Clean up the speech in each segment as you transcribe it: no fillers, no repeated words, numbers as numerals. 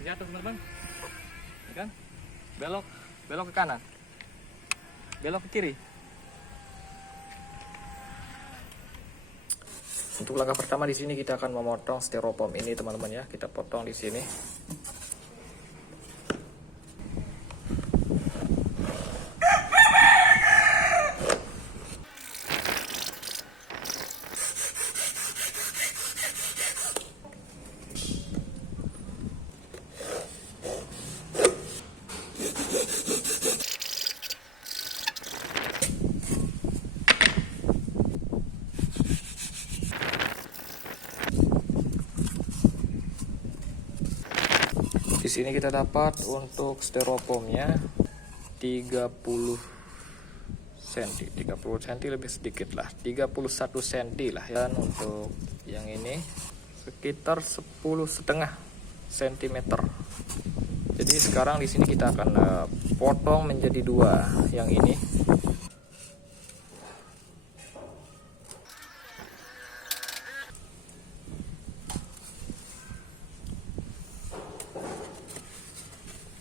hampir jatuh teman-teman, ya kan? Belok ke kanan, belok ke kiri. Untuk langkah pertama di sini kita akan memotong styrofoam ini teman-teman ya. Kita potong di sini. Di sini kita dapat untuk styrofoamnya 30 cm, 30 cm lebih sedikit lah, 31 cm lah. Dan untuk yang ini sekitar 10,5 cm. Jadi sekarang di sini kita akan potong menjadi dua yang ini.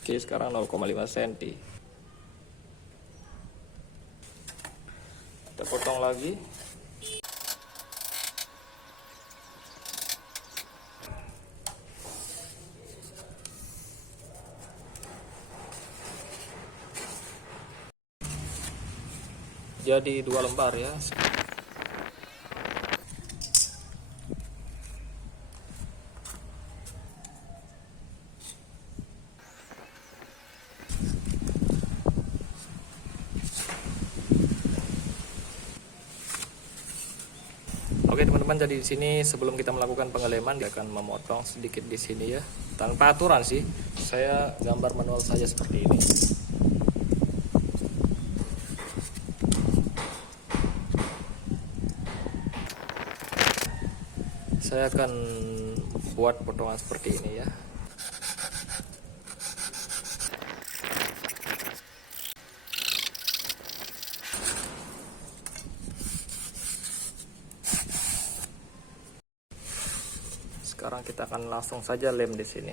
Oke, sekarang 0,5 cm. Kita potong lagi. Jadi 2 lembar ya. Oke teman-teman, jadi di sini sebelum kita melakukan pengeleman, dia akan memotong sedikit di sini ya, tanpa aturan sih. Saya gambar manual saja seperti ini. Saya akan buat potongan seperti ini ya. Sekarang kita akan langsung saja lem di sini.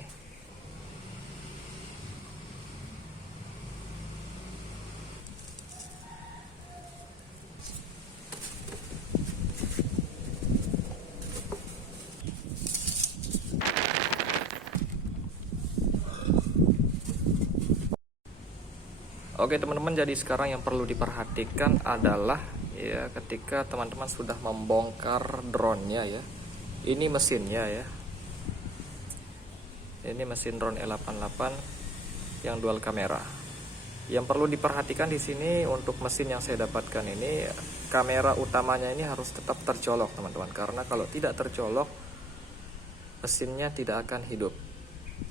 Oke teman-teman, jadi sekarang yang perlu diperhatikan adalah ya, ketika teman-teman sudah membongkar drone-nya ya. Ini mesinnya ya. Ini mesin drone E88 yang dual kamera. Yang perlu diperhatikan di sini untuk mesin yang saya dapatkan ini, kamera utamanya ini harus tetap tercolok teman-teman, karena kalau tidak tercolok mesinnya tidak akan hidup,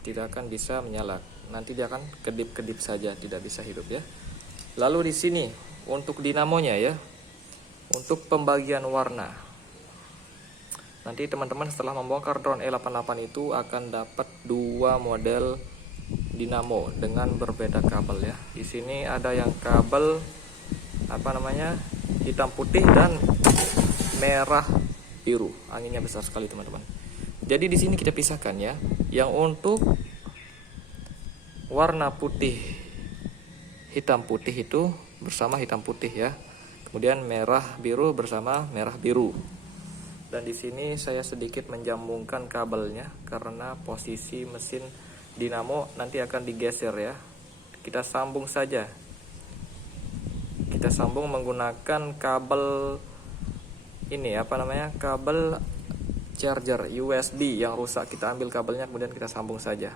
tidak akan bisa menyala. Nanti dia akan kedip-kedip saja, tidak bisa hidup ya. Lalu di sini untuk dinamonya ya, untuk pembagian warna. Nanti teman-teman setelah membongkar drone E88 itu akan dapat dua model dinamo dengan berbeda kabel ya. Di sini ada yang kabel hitam putih dan merah biru. Anginnya besar sekali teman-teman. Jadi di sini kita pisahkan ya. Yang untuk warna putih, hitam putih itu bersama hitam putih ya. Kemudian merah biru bersama merah biru. Dan di sini saya sedikit menjambungkan kabelnya karena posisi mesin dinamo nanti akan digeser ya. Kita sambung saja. Kita sambung menggunakan kabel ini kabel charger USB yang rusak. Kita ambil kabelnya kemudian kita sambung saja.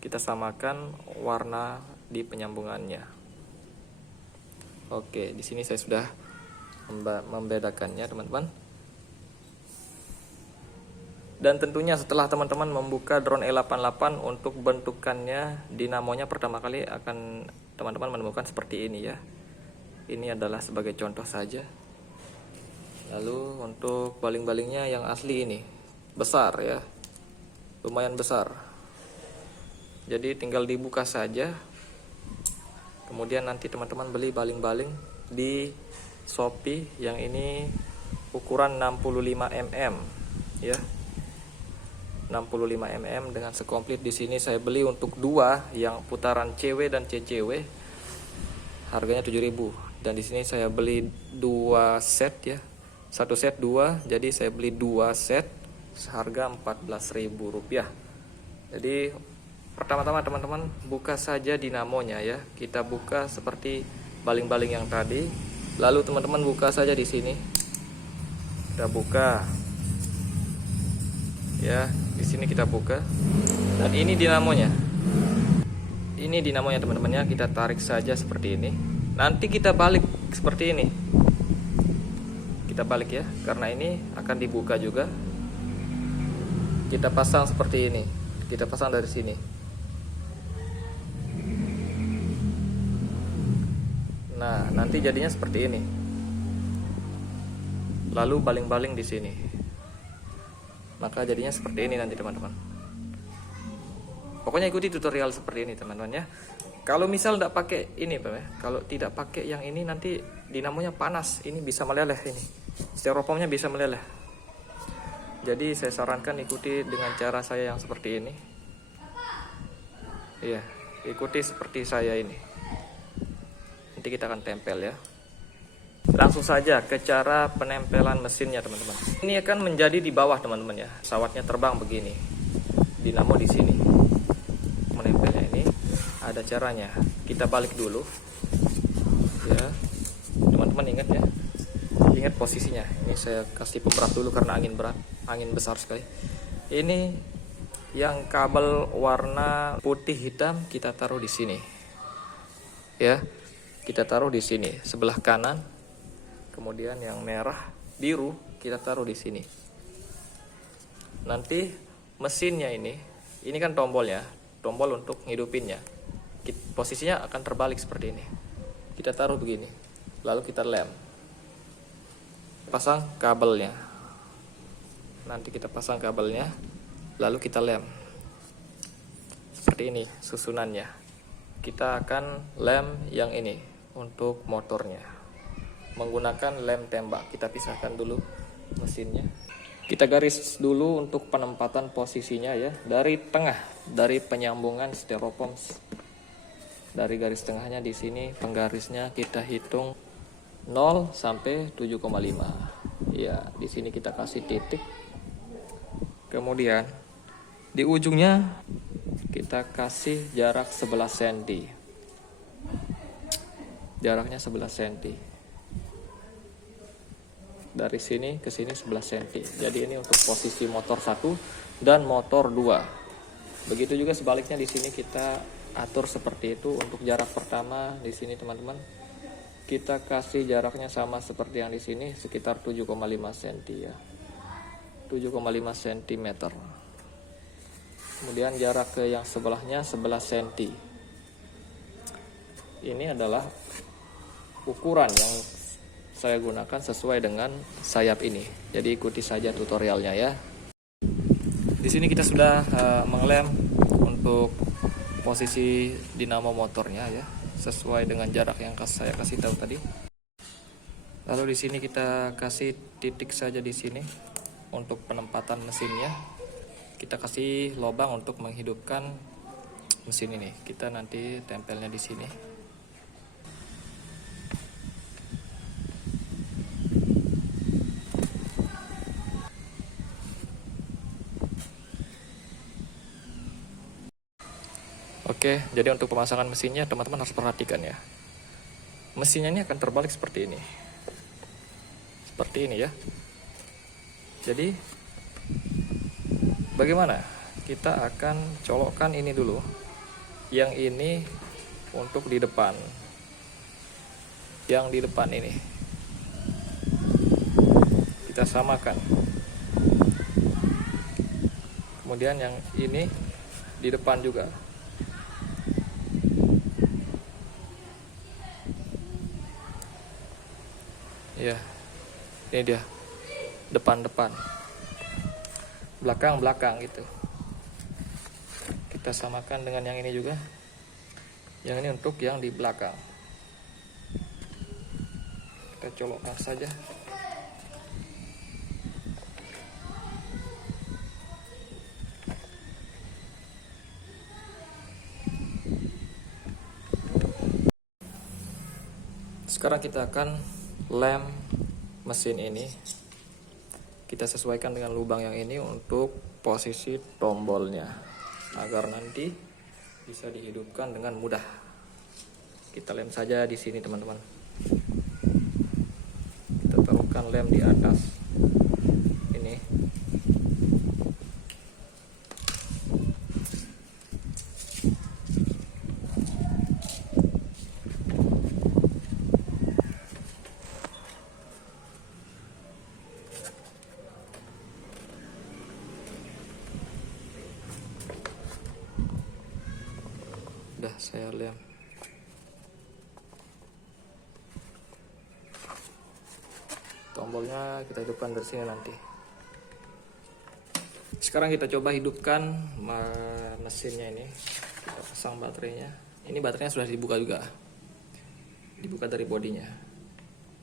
Kita samakan warna di penyambungannya. Oke, di sini saya sudah membedakannya teman-teman. Dan tentunya setelah teman-teman membuka drone E88 untuk bentukannya dinamonya pertama kali akan teman-teman menemukan seperti ini ya. Ini adalah sebagai contoh saja. Lalu untuk baling-balingnya yang asli ini besar ya, lumayan besar. Jadi tinggal dibuka saja. Kemudian nanti teman-teman beli baling-baling di Shopee yang ini ukuran 65 mm ya. 65 mm dengan sekomplit. Di sini saya beli untuk dua, yang putaran CW dan CCW, harganya 7.000. Dan di sini saya beli dua set ya, satu set dua, jadi saya beli dua set seharga 14.000 rupiah. Jadi pertama-tama teman-teman buka saja dinamonya ya. Kita buka seperti baling-baling yang tadi. Lalu teman-teman buka saja di sini. Kita buka. Ya, di sini kita buka. Dan ini dinamonya. Ini dinamonya teman-teman ya. Kita tarik saja seperti ini. Nanti kita balik seperti ini. Kita balik ya, karena ini akan dibuka juga. Kita pasang seperti ini. Kita pasang dari sini. Nah, nanti jadinya seperti ini. Lalu baling-baling di sini. Maka jadinya seperti ini nanti teman-teman. Pokoknya ikuti tutorial seperti ini teman-teman ya. Kalau misal tidak pakai ini Pak ya, kalau tidak pakai yang ini nanti dinamonya panas. Ini bisa meleleh ini. Styrofoamnya bisa meleleh. Jadi saya sarankan ikuti dengan cara saya yang seperti ini. Iya, ikuti seperti saya ini. Nanti kita akan tempel ya. Langsung saja ke cara penempelan mesinnya teman-teman. Ini akan menjadi di bawah teman-teman ya. Pesawatnya terbang begini. Dinamo di sini. Menempelnya ini ada caranya. Kita balik dulu. Ya. Teman-teman ingat ya. Ingat posisinya. Ini saya kasih pemberat dulu karena angin berat, angin besar sekali. Ini yang kabel warna putih hitam kita taruh di sini. Ya. Kita taruh di sini sebelah kanan. Kemudian yang merah biru kita taruh di sini. Nanti mesinnya ini kan tombolnya, tombol untuk ngidupinnya. Posisinya akan terbalik seperti ini. Kita taruh begini. Lalu kita lem. Pasang kabelnya. Nanti kita pasang kabelnya, lalu kita lem. Seperti ini susunannya. Kita akan lem yang ini untuk motornya. Menggunakan lem tembak. Kita pisahkan dulu mesinnya. Kita garis dulu untuk penempatan posisinya ya. Dari tengah, dari penyambungan styrofoam. Dari garis tengahnya di sini penggarisnya kita hitung 0 sampai 7,5. Ya, di sini kita kasih titik. Kemudian di ujungnya kita kasih jarak 11 cm. Jaraknya 11 cm. Dari sini ke sini 11 cm. Jadi ini untuk posisi motor 1 dan motor 2. Begitu juga sebaliknya di sini kita atur seperti itu. Untuk jarak pertama di sini teman-teman, kita kasih jaraknya sama seperti yang di sini, sekitar 7,5 cm ya. 7,5 cm. Kemudian jarak ke yang sebelahnya 11 cm. Ini adalah ukuran yang saya gunakan sesuai dengan sayap ini. Jadi ikuti saja tutorialnya ya. Di sini kita sudah mengelem untuk posisi dinamo motornya ya, sesuai dengan jarak yang saya kasih tahu tadi. Lalu di sini kita kasih titik saja di sini untuk penempatan mesinnya. Kita kasih lubang untuk menghidupkan mesin ini. Kita nanti tempelnya di sini. Oke, jadi untuk pemasangan mesinnya teman-teman harus perhatikan ya. Mesinnya ini akan terbalik seperti ini. Seperti ini ya. Jadi bagaimana? Kita akan colokkan ini dulu. Yang ini untuk di depan. Yang di depan ini kita samakan. Kemudian yang ini di depan juga. Ya, ini dia depan-depan, belakang-belakang gitu. Kita samakan dengan yang ini juga. Yang ini untuk yang di belakang. Kita colokkan saja. Sekarang kita akan lem mesin ini. Kita sesuaikan dengan lubang yang ini untuk posisi tombolnya agar nanti bisa dihidupkan dengan mudah. Kita lem saja di sini, teman-teman. Kita taruhkan lem di atas ini. Udah saya lem. Tombolnya kita hidupkan dari sini nanti. Sekarang kita coba hidupkan mesinnya ini. Kita pasang baterainya. Ini baterainya sudah dibuka juga. Dibuka dari bodinya.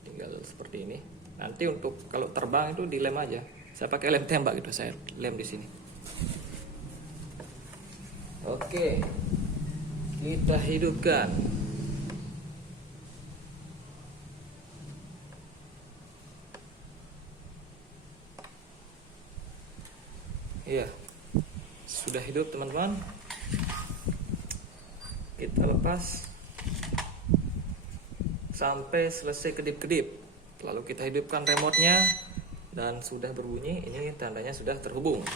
Tinggal seperti ini. Nanti untuk kalau terbang itu dilem aja. Saya pakai lem tembak gitu, saya lem di sini. Oke. Kita hidupkan. Iya, sudah hidup, teman-teman. Kita lepas sampai selesai kedip-kedip. Lalu kita hidupkan remote-nya dan sudah berbunyi. Ini tandanya sudah terhubung.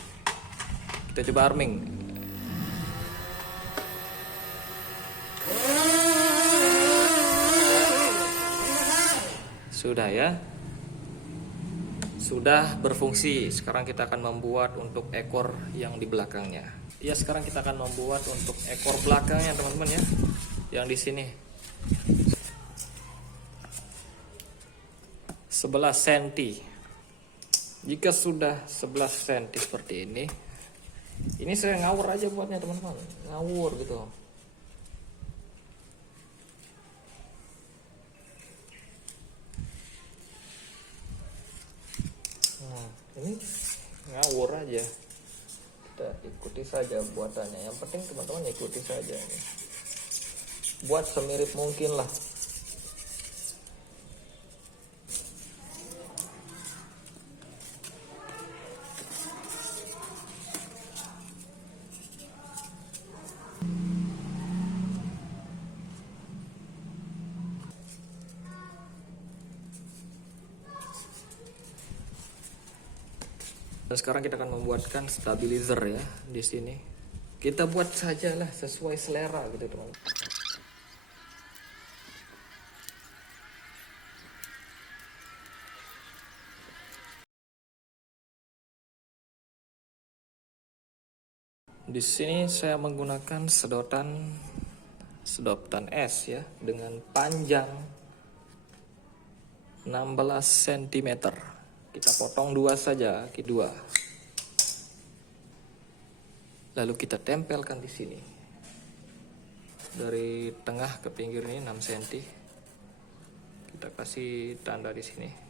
Kita coba arming. Sudah ya, sudah berfungsi. Sekarang kita akan membuat untuk ekor yang di belakangnya. Ya, sekarang kita akan membuat untuk ekor belakangnya, teman-teman ya, yang di sini 11 cm. Jika sudah 11 cm seperti ini saya ngawur aja buatnya, teman-teman, ngawur gitu. Ini ngawur aja, kita ikuti saja buatannya. Yang penting teman-teman ikuti saja ini. Buat semirip mungkin lah. Dan sekarang kita akan membuatkan stabilizer ya di sini. Kita buat sajalah sesuai selera gitu, teman. Di sini saya menggunakan sedotan es ya dengan panjang 16 cm. Kita potong 2 saja, 2. Lalu kita tempelkan di sini. Dari tengah ke pinggir ini 6 cm. Kita kasih tanda di sini.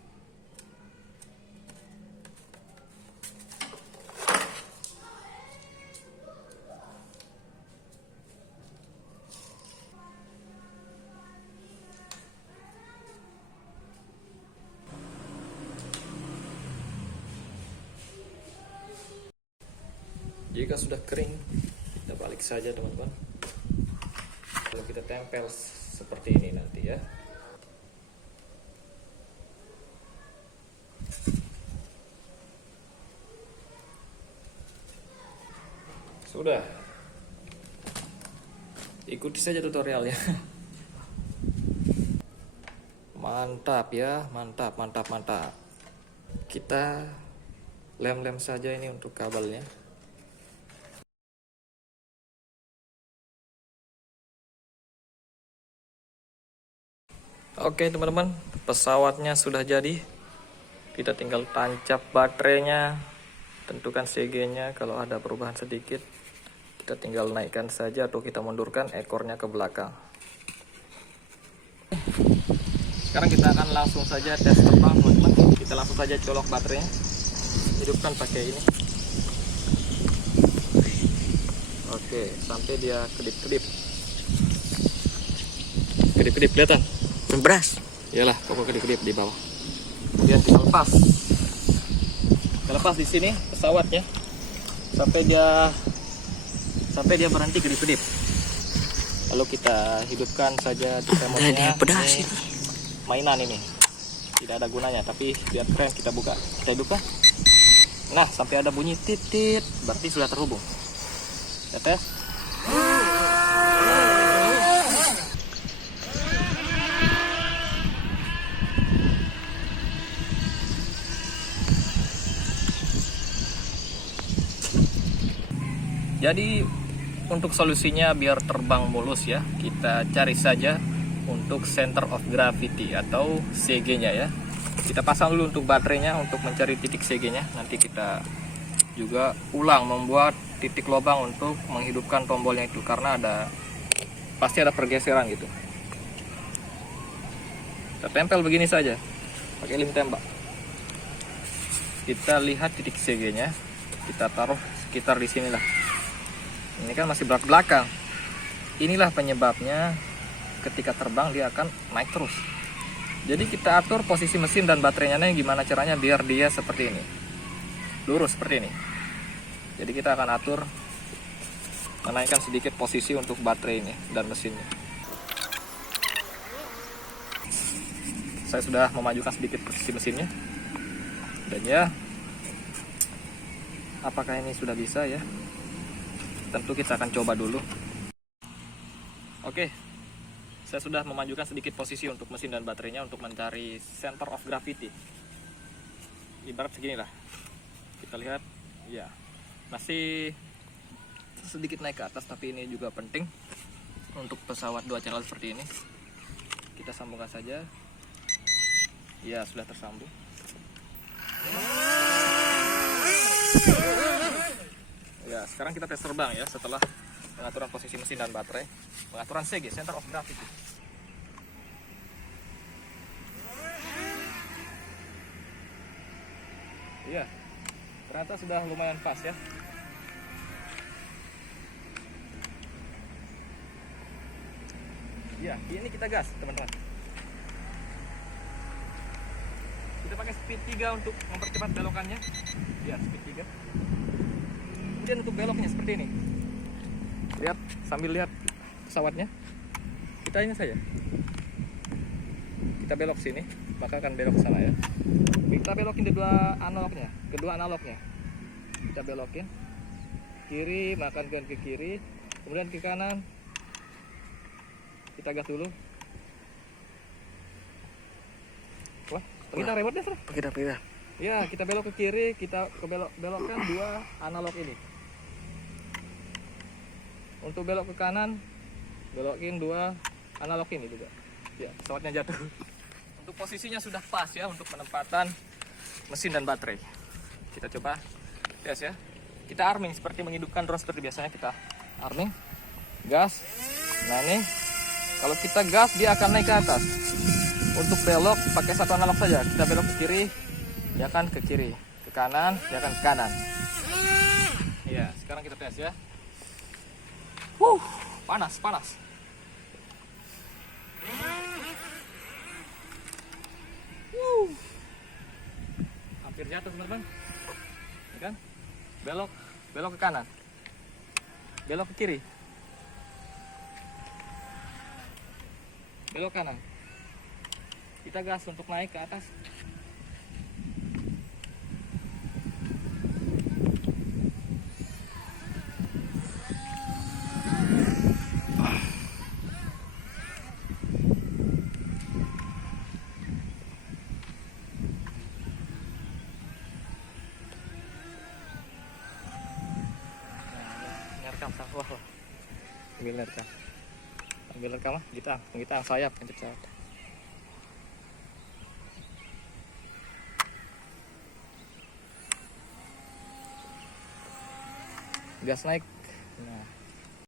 Jika sudah kering, kita balik saja, teman-teman. Lalu kita tempel seperti ini nanti ya. Sudah. Ikuti saja tutorialnya. Mantap ya, mantap. Kita lem-lem saja ini untuk kabelnya. Oke teman-teman, pesawatnya sudah jadi. Kita tinggal tancap baterainya, tentukan CG-nya. Kalau ada perubahan sedikit, kita tinggal naikkan saja atau kita mundurkan ekornya ke belakang. Sekarang kita akan langsung saja tes terbang, teman-teman. Kita langsung saja colok baterainya, hidupkan pakai ini. Oke, sampai dia kedip-kedip. Kedip-kedip, kelihatan? Beras. Iyalah, pokoknya kedip-kedip di bawah. Kemudian kita lepas. Kita lepas di sini pesawatnya sampai dia berhenti kedip-kedip. Lalu kita hidupkan saja di remote-nya. Ini mainan ini. Tidak ada gunanya, tapi biar keren kita buka. Kita hidupkan. Nah, sampai ada bunyi titit, berarti sudah terhubung. Kita tes. Jadi untuk solusinya biar terbang mulus ya, kita cari saja untuk center of gravity atau CG-nya ya. Kita pasang dulu untuk baterainya untuk mencari titik CG-nya. Nanti kita juga ulang membuat titik lubang untuk menghidupkan tombolnya itu, karena pasti ada pergeseran gitu. Kita tempel begini saja pakai lem tembak. Kita lihat titik CG-nya, kita taruh sekitar di sinilah. Ini kan masih belakang. Inilah penyebabnya ketika terbang dia akan naik terus. Jadi kita atur posisi mesin dan baterainya gimana caranya biar dia seperti ini, lurus seperti ini. Jadi kita akan atur menaikkan sedikit posisi untuk baterai ini dan mesinnya. Saya sudah memajukan sedikit posisi mesinnya. Dan ya, apakah ini sudah bisa ya? Tentu kita akan coba dulu. Oke, saya sudah memajukan sedikit posisi untuk mesin dan baterainya untuk mencari center of gravity. Ibarat segini lah. Kita lihat, ya masih sedikit naik ke atas, tapi ini juga penting untuk pesawat 2 channel seperti ini. Kita sambungkan saja. Ya, sudah tersambung. Ya, sekarang kita tes terbang ya setelah pengaturan posisi mesin dan baterai, pengaturan CG, center of gravity. Iya, ternyata sudah lumayan pas ya. Ya, ini kita gas teman-teman. Kita pakai speed 3 untuk mempercepat belokannya. Ya, speed 3. Kemudian untuk beloknya seperti ini. Lihat, sambil lihat pesawatnya. Kita ini saja. Kita belok sini, maka akan belok ke sana ya. Kita belokin kedua analognya. Kita belokin kiri, maka ke kiri, kemudian ke kanan. Kita gas dulu. Wah, kita remote-nya, Fra. Kita. Ya, kita belok ke kiri, kita belokkan 2 analog ini. Untuk belok ke kanan, belokin 2 analog ini juga. Ya, pesawatnya jatuh. Untuk posisinya sudah pas ya untuk penempatan mesin dan baterai. Kita coba tes ya. Kita arming seperti menghidupkan drone seperti biasanya, kita arming, gas. Nah ini, kalau kita gas dia akan naik ke atas. Untuk belok pakai 1 analog saja. Kita belok ke kiri, dia akan ke kiri. Ke kanan, dia akan ke kanan. Ya, sekarang kita tes ya. Panas. Hampir jatuh teman-teman. Ya kan? Belok ke kanan. Belok ke kiri. Belok kanan. Kita gas untuk naik ke atas. Wah, ambil rekam kita sayap yang pesawat. Gas naik.